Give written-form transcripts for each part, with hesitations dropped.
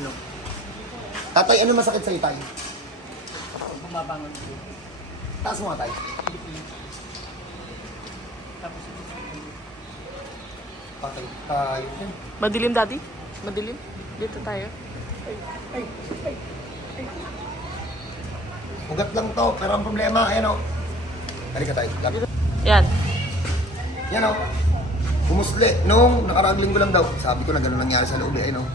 Ano? Tatay, ano masakit sa'yo, tay? Bumabangon ko. Taas mo nga, tay. Tapos Patay tayo. Madilim, daddy? Madilim? Dito tayo. Ugat lang to, pero ang problema, ayan o. Halika tayo. Yan. Yan o. Pumusli. Nung nakaraang linggo lang daw. Sabi ko na gano'n nangyari sa loob eh. Ayun o.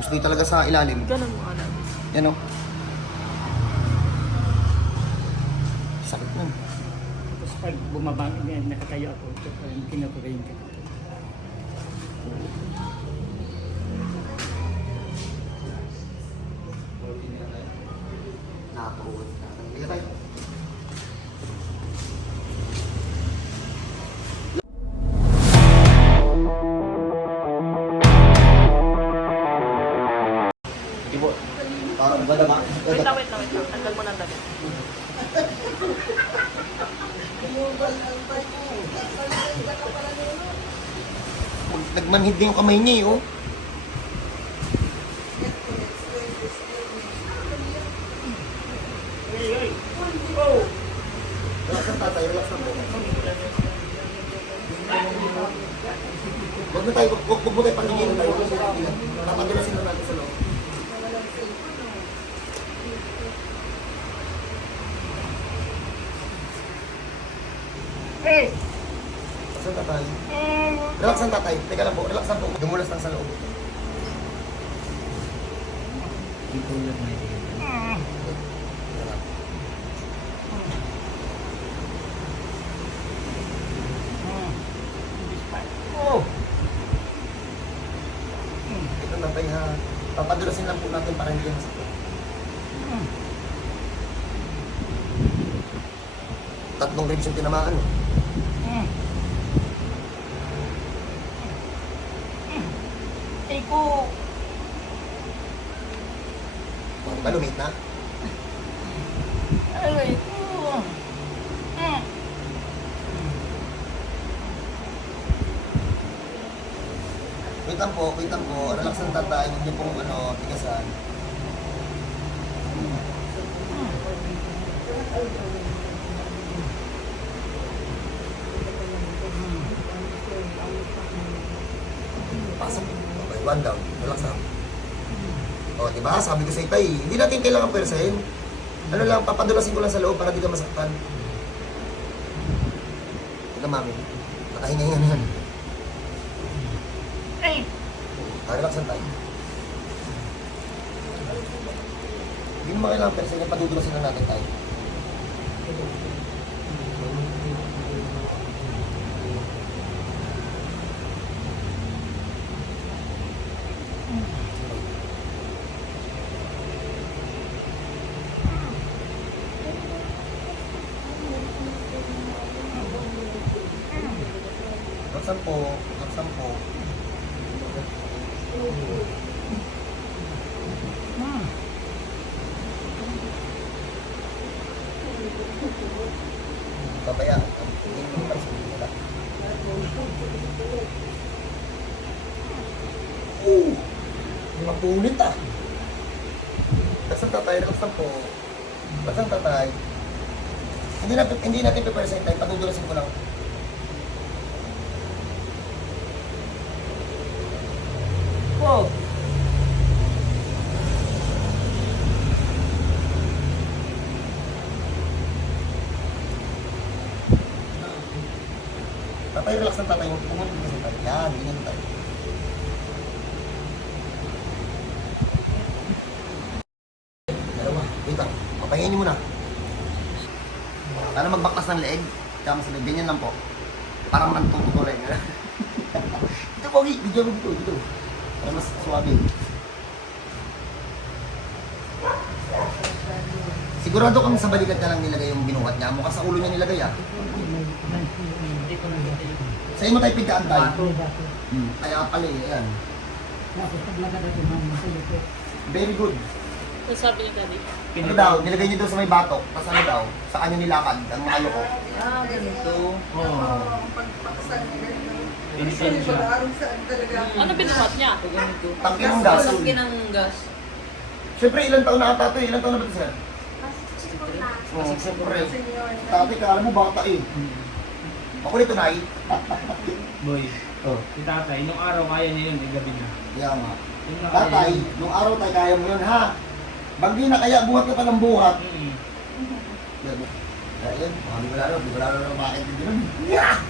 Pusli talaga sa ilalim. Ganun mo ka daddy. Yan o. Sakit nun. tapos pag bumabangon, nakatayo ako. Kinapagayin ka. Nakakauwi. Halika tayo. Ibo. Parang gadama. Wait lang, wait lang, wait lang. Tanggal mo ng damit. Nagmanhid din yung kamay niya eh, oh. Relax lang tatay, relax lang po. Huwag mo tayo, huwag mo tayo paningin tayo. Papadulasin na natin sa loob. Relax lang tatay. Relax lang tatay. Teka lang po, relax lang po. Dumulas lang sa loob. Dito ulit na yun. Oh! Ito tatay ha. Papadulasin lang po natin para hindi masakit. Tatlong ribs yung tinamaan. Eko! Balumit na. Aray ko! Wait lang po. Relax lang tatay. Huwag niyo pong tigasan. Pasok. Okay, one down. Relax lang. O, diba? Sabi ko sa itay, hindi natin kailangan persahin. Ano lang, papadulasin ko lang sa loob para di ka masaktan. Ito mami. Nakahinga-hinga na yan. Ay! Relax lang tayo. Hindi mo kailangan persahin. Padudulasin lang natin tayo. Laksan po, laksan po. Babaya, hindi mo para sa nila. Mapunit ah. Laksan tatay, laksan po. Laksan tatay. Hindi natin prepare sa tayo, patudulasin ko lang. Wow! Tatay, relax lang tatay. Pumunta kasi tayo. Yan, ganyan tayo. Dalawa, wait lang. Papahingan niyo muna. Para magbaklas ng leeg. Kama sa leeg, ganyan lang po. Parang nantututuloy. Ito po, video mo dito. Para mas suwabe. Sigurado kang sa balikat na lang nilagay yung binuhat niya. Mukhang sa ulo niya nilagay ah. Hindi ko lang dati. Sa iyo mo tayo pigkaan tayo. Dati. Kaya pala eh, ayan. Tapos pag nagdadati mo, silipit. Very good. Ano sabi niya daddy? Ano daw, nilagay niyo daw sa may batok. Tapos ano daw, sa kanya nilakad, ang maalo ko. Ah, ganito. Oo. Pinipin siya. Ano binuhat niya? Tangki ng gas. Tangki ng gas. Siyempre, ilang taon na ata to eh? Ilang taon na ba ito, sir? Oo, siyempre. Tatay, kala mo bata eh. Ako nito, Nay. Boy, Oh. si tatay, nung araw kaya niya yun, gabi na. Kaya nga. Yun na Tatay, kaya yun. nung araw tayo kaya mo yun, ha? Bagdi na kaya, buhat ka pa ng buhat. Mm. Ayun, di ba lalo na bakit hindi nun? Yeah!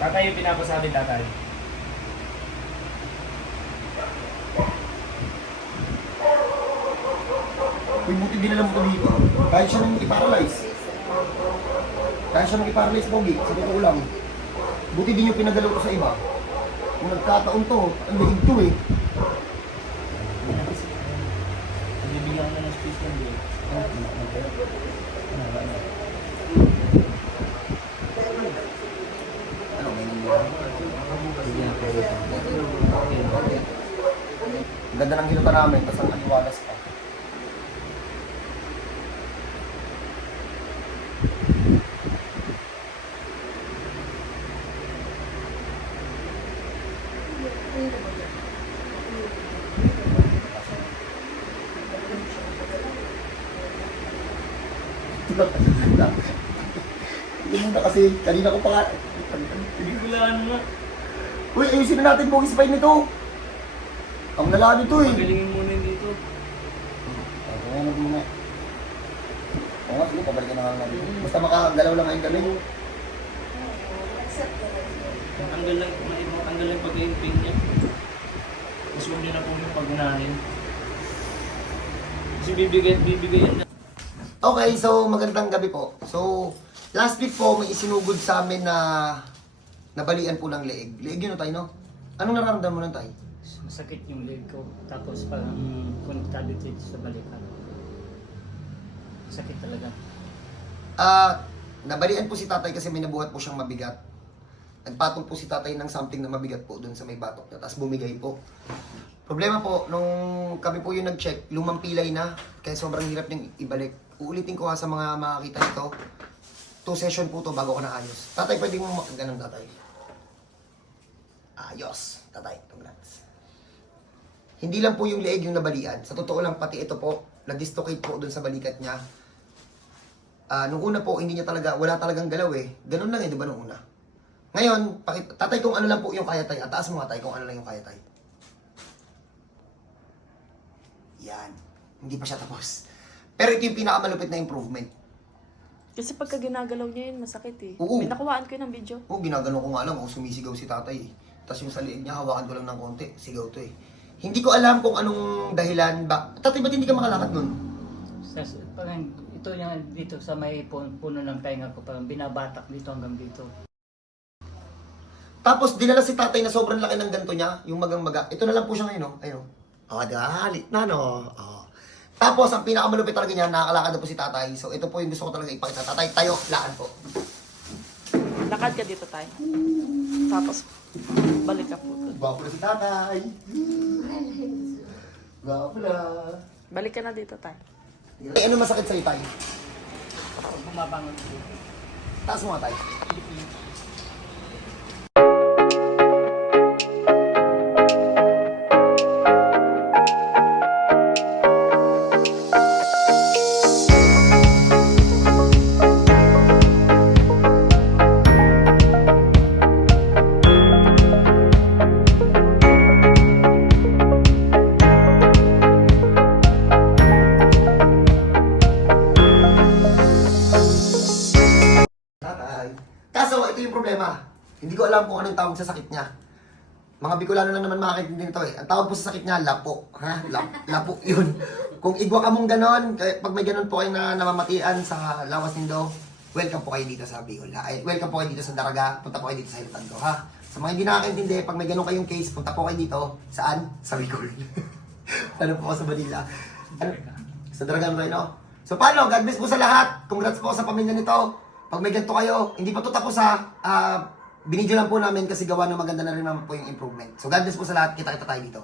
Tatay yung pinapasabi, tatay. Uy, buti dinala mo ito dito. Kahit siya nang i-paralyze. Kahit siya nang i-paralyze, Pogi, sa totoo lang. Buti din yung pinadala ko sa iba. Kung nagkataon to, ang liig to eh. Bibigyan ko na ng space lang din. Ano, may nangyari? Ang ganda ng hinuta namin, tapos ang aliwalas pa. Hindi na kasi, kanina ko pa nga. Bigulaan mo. Uy, ayusin na natin buong spine nito. Ang lala nito eh. Pagalingin muna yun dito. Ayan na muna. Oo nga, sige, pabalikan na nga natin. Basta makagalaw lang ngayong gabi. Tanggal lang, tanggal lang pag-iipin niya. Mas huwag niyo na po yung pag-unahin. Kasi bibigay yan. Okay, so magandang gabi po. So, last week po may isinugod sa amin na nabalian po ng leeg. Leeg yun tayo, no? Anong nararamdaman mo ng tayo? Masakit yung leg ko. Tapos parang konektado dito sa balikan. Sakit talaga. Nabalian po si tatay kasi may nabuhat po siyang mabigat. Nagpatong po si tatay ng something na mabigat po doon sa may batok niya. Tapos bumigay po. Problema po, nung kami po yung nag-check, lumang pilay na. Kaya sobrang hirap niyang ibalik. Uulitin ko nga sa mga makakita nito. 2 session po to bago ko naayos. Tatay, pwede mo ganun, tatay. Ayos. Tatay, congrats. Hindi lang po yung leeg yung nabalian. Sa totoo lang, pati ito po, nag-dislocate po doon sa balikat niya. Nung una po, hindi niya talaga, wala talagang galaw eh. Ganun lang eh, di ba nung una? Ngayon, tatay kung ano lang po yung kaya tay. Taas mo nga tay kung ano lang yung kaya tay. Yan. Hindi pa siya tapos. Pero ito yung pinakamalupit na improvement. Kasi pagka ginagalaw niya yun, masakit eh. Oo. May nakuhaan ko yun ng video. Oo, ginagano ko nga lang. Sumisigaw si tatay eh. Tapos yung sa liig niya, hawakan ko lang ng konti. Sigaw to eh. Hindi ko alam kung anong dahilan ba. Tatay, ba't hindi ka makalakad nun? Parang ito yung dito sa may puno ng pahinga ko. Parang binabatak dito hanggang dito. Tapos dinala si tatay na sobrang laki ng ganto niya, yung magang-maga. Ito na lang po siya ngayon, no? Ayun. Galit na, no? Tapos, ang pinakamalupit talaga niya, nakakalakad na po si tatay. So, ito po yung gusto ko talaga ipakita. Tatay, tayo, lakad po. Lakad ka dito tayo. Tapos, balik ka po. Gwapo na si tatay. Gwapo na. Balik ka na dito tayo. Ay, ano masakit sa'yo, tay? Pag bumabangon ko. Taas mo nga, tay. Tatay. Kaso, ito yung problema. Hindi ko alam kung anong tawag sa sakit niya. Mga Bicolano lang naman makakaintindi nito eh. Ang tawag po sa sakit niya, lapo. Ha? Lapo yun. Kung igwa ka mong ganon, pag may ganon po kayo na namamatian sa Lawas Nindo, welcome po kayo dito sa Bicol. Ay, welcome po kayo dito sa Daraga, punta po kayo dito sa Hilton ko, ha? Sa mga hindi nakakaintindi, pag may ganon kayong case, punta po kayo dito. Saan? Sa Bicol. Ano po sa Manila? Ano? Sa Daraga tayo, no? So paano? God bless po sa lahat. Congrats po sa pamilya nito. Pag may ganito kayo, hindi pa to tapos ha. Binidyo lang po namin kasi gawa ng maganda na rin naman po yung improvement. So God bless po sa lahat. Kita-kita tayo dito.